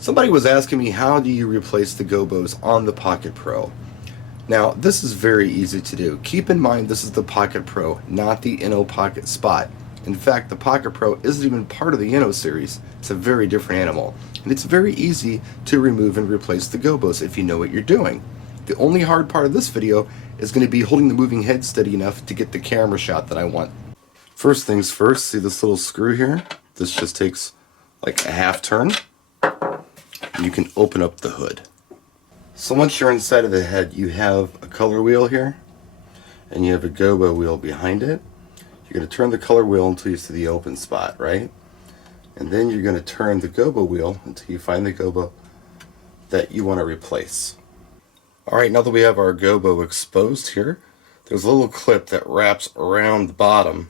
Somebody was asking me, how do you replace the gobos on the Pocket Pro? Now, this is very easy to do. Keep in mind this is the Pocket Pro, not the Inno Pocket Spot. In fact, the Pocket Pro isn't even part of the Inno series. It's a very different animal. And it's very easy to remove and replace the gobos if you know what you're doing. The only hard part of this video is going to be holding the moving head steady enough to get the camera shot that I want. First things first, see this little screw here? This just takes like a half turn. You can open up the hood. So once you're inside of the head, you have a color wheel here, and you have a gobo wheel behind it. You're going to turn the color wheel until you see the open spot, right? And then you're going to turn the gobo wheel until you find the gobo that you want to replace. Alright, now that we have our gobo exposed here, there's a little clip that wraps around the bottom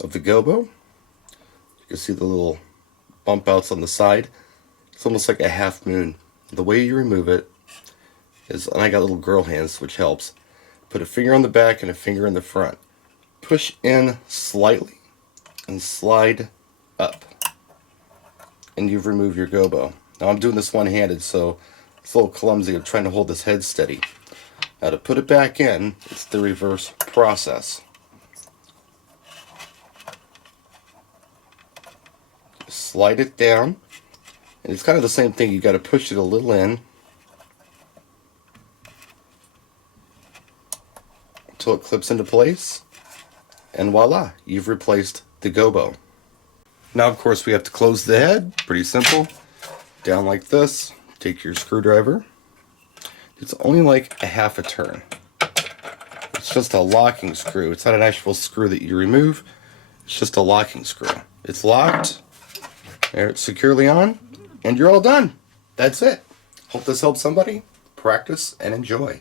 of the gobo. You can see the little bump outs on the side. It's almost like a half moon. The way you remove it is, and I got little girl hands, which helps. Put a finger on the back and a finger in the front. Push in slightly and slide up. And you've removed your gobo. Now I'm doing this one-handed, so it's a little clumsy. I'm trying to hold this head steady. Now to put it back in, it's the reverse process. Slide it down. And it's kind of the same thing. You got to push it a little in until it clips into place, and voila, you've replaced the gobo. Now, of course, we have to close the head. Pretty simple. Down like this. Take your screwdriver. It's only like a half a turn. It's just a locking screw. It's not an actual screw that you remove. It's just a locking screw. It's locked. There, it's securely on. And you're all done. That's it. Hope this helps somebody. Practice and enjoy.